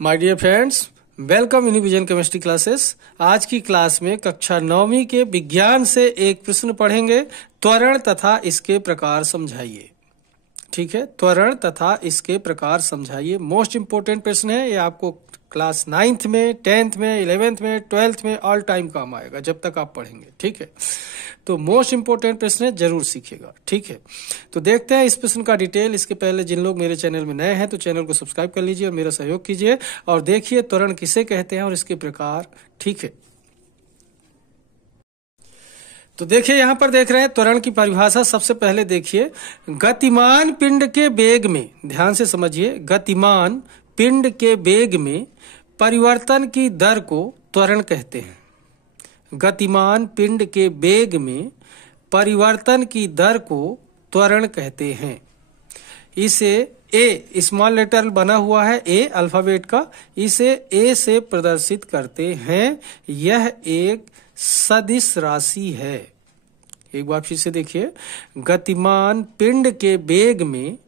My dear friends, welcome in Vision Chemistry Classes. आज की class में कक्षा 9वीं के विज्ञान से एक प्रश्न पढ़ेंगे। त्वरण तथा इसके प्रकार समझाइए। ठीक है, त्वरण तथा इसके प्रकार समझाइए मोस्ट इंपोर्टेंट प्रश्न है। ये आपको क्लास 9th में, 10th में, 11th में, 12th में ऑल टाइम काम आएगा जब तक आप पढ़ेंगे। ठीक है, तो मोस्ट इंपोर्टेंट प्रश्न है, जरूर सीखिएगा। ठीक है, तो देखते हैं इस प्रश्न का डिटेल। इसके पहले जिन लोग मेरे चैनल में नए हैं तो चैनल को सब्सक्राइब कर लीजिए और मेरा सहयोग कीजिए और देखिए त्वरण किसे कहते हैं और इसके प्रकार। ठीक है, तो देखिए यहां पर देख रहे हैं त्वरण की परिभाषा। सबसे पहले देखिए, गतिमान पिंड के वेग में, ध्यान से समझिए, गतिमान पिंड के वेग में परिवर्तन की दर को त्वरण कहते हैं। गतिमान पिंड के वेग में परिवर्तन की दर को त्वरण कहते हैं। इसे ए स्मॉल लेटर बना हुआ है, ए अल्फाबेट का, इसे ए से प्रदर्शित करते हैं। यह एक सदिश राशि है। एक बार फिर से देखिए, गतिमान पिंड के वेग में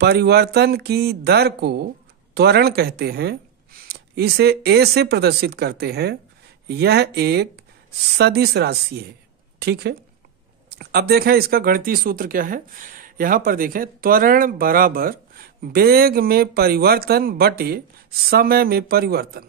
परिवर्तन की दर को त्वरण कहते हैं। इसे ए से प्रदर्शित करते हैं। यह एक सदिश राशि है। ठीक है, अब देखें इसका गणितीय सूत्र क्या है। यहां पर देखें, त्वरण बराबर वेग में परिवर्तन बटे समय में परिवर्तन।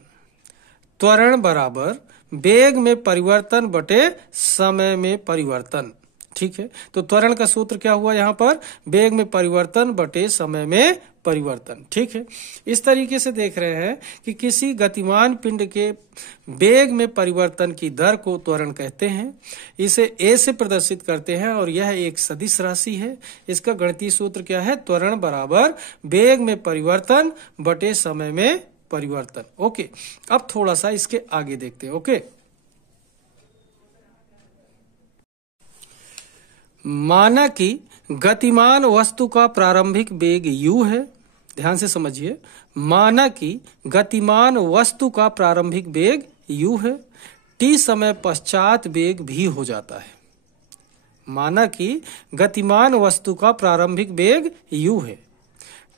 त्वरण बराबर वेग में परिवर्तन बटे समय में परिवर्तन। ठीक है, तो त्वरण का सूत्र क्या हुआ यहां पर, वेग में परिवर्तन बटे समय में परिवर्तन। ठीक है, इस तरीके से देख रहे हैं कि किसी गतिमान पिंड के वेग में परिवर्तन की दर को त्वरण कहते हैं। इसे ए से प्रदर्शित करते हैं और यह एक सदिश राशि है। इसका गणितीय सूत्र क्या है, त्वरण बराबर वेग में परिवर्तन बटे समय में परिवर्तन। ओके, अब थोड़ा सा इसके आगे देखते हैं। ओके, माना कि गतिमान वस्तु का प्रारंभिक वेग u है। ध्यान से समझिए, माना कि गतिमान वस्तु का प्रारंभिक वेग u है, t समय पश्चात वेग v हो जाता है। माना कि गतिमान वस्तु का प्रारंभिक वेग u है,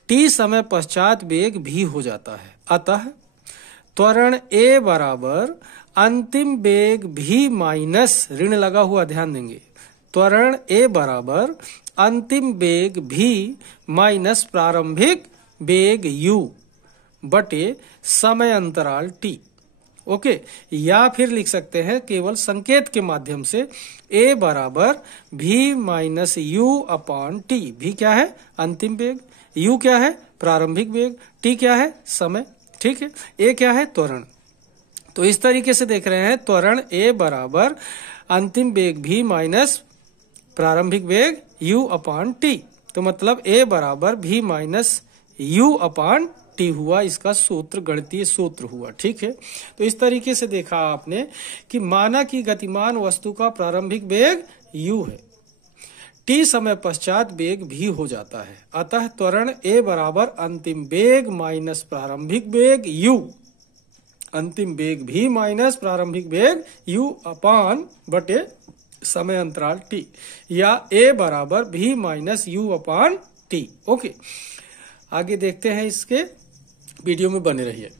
t समय पश्चात वेग v हो जाता है। अतः त्वरण a बराबर अंतिम वेग v माइनस ऋण लगा हुआ, ध्यान देंगे, त्वरण a बराबर अंतिम वेग v माइनस प्रारंभिक वेग u बटे समय अंतराल t। ओके, या फिर लिख सकते हैं केवल संकेत के माध्यम से, a बराबर v minus u upon t। v क्या है, अंतिम वेग, u क्या है, प्रारंभिक वेग, t क्या है, समय। ठीक है, a क्या है, त्वरण। तो इस तरीके से देख रहे हैं, त्वरण a बराबर अंतिम वेग v माइनस प्रारंभिक वेग u अपॉन t। तो मतलब a बराबर v minus u upon t हुआ, इसका सूत्र, गणितीय सूत्र हुआ। ठीक है, तो इस तरीके से देखा आपने कि माना कि गतिमान वस्तु का प्रारंभिक वेग u है, t समय पश्चात वेग v हो जाता है। अतः त्वरण a बराबर अंतिम वेग माइनस प्रारंभिक वेग u, अंतिम वेग v माइनस प्रारंभिक वेग u अपॉन बटे समय अंतराल t, या a बराबर v minus u upon t। Okay, आगे देखते हैं, इसके वीडियो में बने रहिए।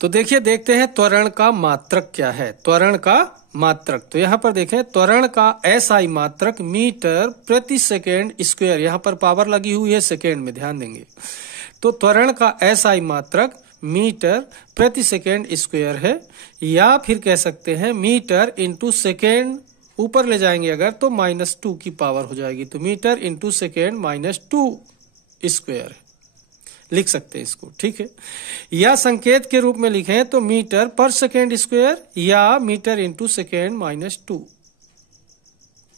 तो देखिए, देखते हैं त्वरण का मात्रक क्या है। त्वरण का मात्रक, तो यहां पर देखें, त्वरण का SI मात्रक मीटर प्रति सेकेंड स्क्वायर, यहां पर पावर लगी हुई है सेकेंड में, ध्यान देंगे। तो त्वरण का SI मात्रक मीटर प्रति सेकेंड स्क्वायर है, या फिर कह सकते हैं मीटर इंटू सेकेंड, ऊपर ले जाएंगे अगर तो -2 की पावर हो जाएगी, तो मीटर इंटू सेकेंड -2 स्क्वायर है, लिख सकते हैं इसको। ठीक है, या संकेत के रूप में लिखें तो मीटर पर सेकेंड स्क्वायर या मीटर इंटू सेकेंड -2।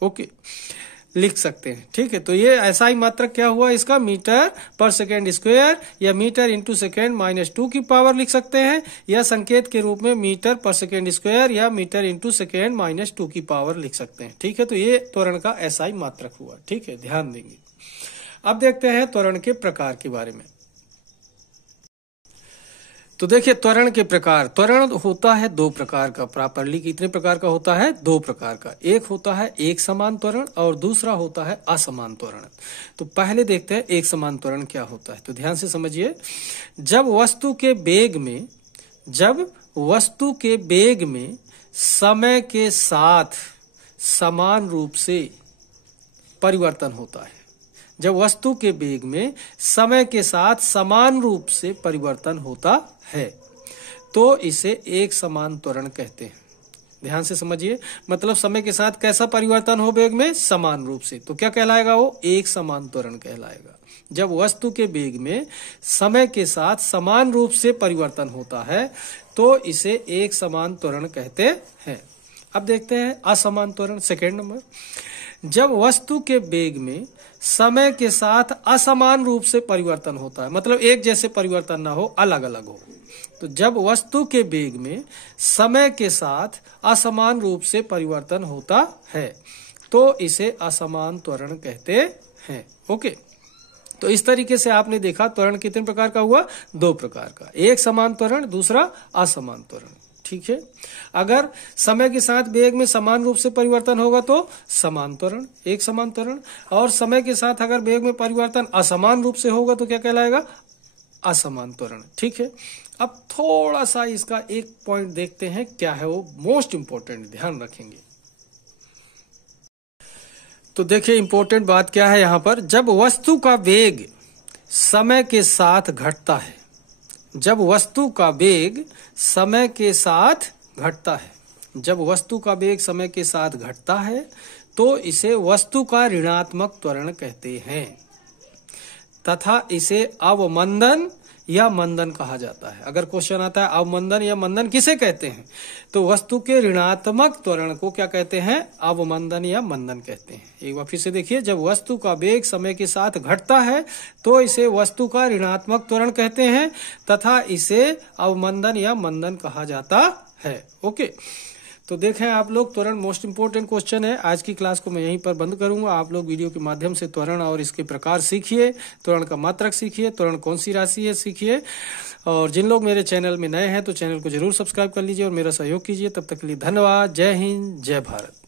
ओके, लिख सकते हैं। ठीक है, तो ये ऐसा ही मात्रक क्या हुआ इसका, मीटर पर सेकेंड स्क्वायर या मीटर इंटू सेकेंड -2 की पावर लिख सकते हैं, या संकेत के रूप में मीटर पर सेकेंड स्क्वायर या मीटर इंटू सेकेंड -2 की पावर लिख सकते हैं। ठीक है, तो ये त्वरण का ऐसा ही मात्रक हुआ। ठीक है, ध्यान देंगे। अब देखते हैं त्वरण के प्रकार के बारे में। तो देखिए त्वरण के प्रकार। त्वरण होता है दो प्रकार का। प्रॉपरली कितने प्रकार का होता है? दो प्रकार का। एक होता है एक समान त्वरण और दूसरा होता है असमान त्वरण। तो पहले देखते हैं एक समान त्वरण क्या होता है। तो ध्यान से समझिए, जब वस्तु के वेग में समय के साथ समान रूप से परिवर्तन होता है, जब वस्तु के वेग में समय के साथ समान रूप से परिवर्तन होता है तो इसे एक समान त्वरण कहते हैं। ध्यान से समझिए, मतलब समय के साथ कैसा परिवर्तन हो वेग में? समान रूप से। तो क्या कहलाएगा वो? एक समान त्वरण कहलाएगा। जब वस्तु के वेग में समय के साथ समान रूप से परिवर्तन होता है तो इसे एक समान त्वरण कहते हैं। अब देखते हैं असमान त्वरण, सेकेंड नंबर। जब वस्तु के वेग में समय के साथ असमान रूप से परिवर्तन होता है, मतलब एक जैसे परिवर्तन ना हो, अलग अलग हो। तो जब वस्तु के वेग में समय के साथ असमान रूप से परिवर्तन होता है तो इसे असमान त्वरण कहते हैं। ओके, तो इस तरीके से आपने देखा त्वरण कितने प्रकार का हुआ? दो प्रकार का। एक समान त्वरण, दूसरा असमान त्वरण। ठीक है, अगर समय के साथ वेग में समान रूप से परिवर्तन होगा तो समान त्वरण, एक समान त्वरण, और समय के साथ अगर वेग में परिवर्तन असमान रूप से होगा तो क्या कहलाएगा? असमान त्वरण। ठीक है, अब थोड़ा सा इसका एक पॉइंट देखते हैं, क्या है वो? मोस्ट इंपोर्टेंट, ध्यान रखेंगे। तो देखिए इंपॉर्टेंट बात क्या है यहाँ पर। जब वस्तु का वेग समय के साथ घटता है, जब वस्तु का वेग समय के साथ घटता है, जब वस्तु का वेग समय के साथ घटता है तो इसे वस्तु का ऋणात्मक त्वरण कहते हैं तथा इसे अवमंदन या मंदन कहा जाता है। अगर क्वेश्चन आता है अवमंदन या मंदन किसे कहते हैं, तो वस्तु के ऋणात्मक त्वरण को क्या कहते हैं? अवमंदन या मंदन कहते हैं। एक बार फिर से देखिए, जब वस्तु का वेग समय के साथ घटता है तो इसे वस्तु का ऋणात्मक त्वरण कहते हैं तथा इसे अवमंदन या मंदन कहा जाता है। ओके, तो देखें आप लोग, त्वरण मोस्ट इंपोर्टेंट क्वेश्चन है। आज की क्लास को मैं यहीं पर बंद करूंगा। आप लोग वीडियो के माध्यम से त्वरण और इसके प्रकार सीखिए, त्वरण का मात्रक सीखिए, त्वरण कौन सी राशि है सीखिए। और जिन लोग मेरे चैनल में नए हैं तो चैनल को जरूर सब्सक्राइब कर लीजिए और मेरा सहयोग कीजिए। तब तक के लिए धन्यवाद। जय हिंद, जय भारत।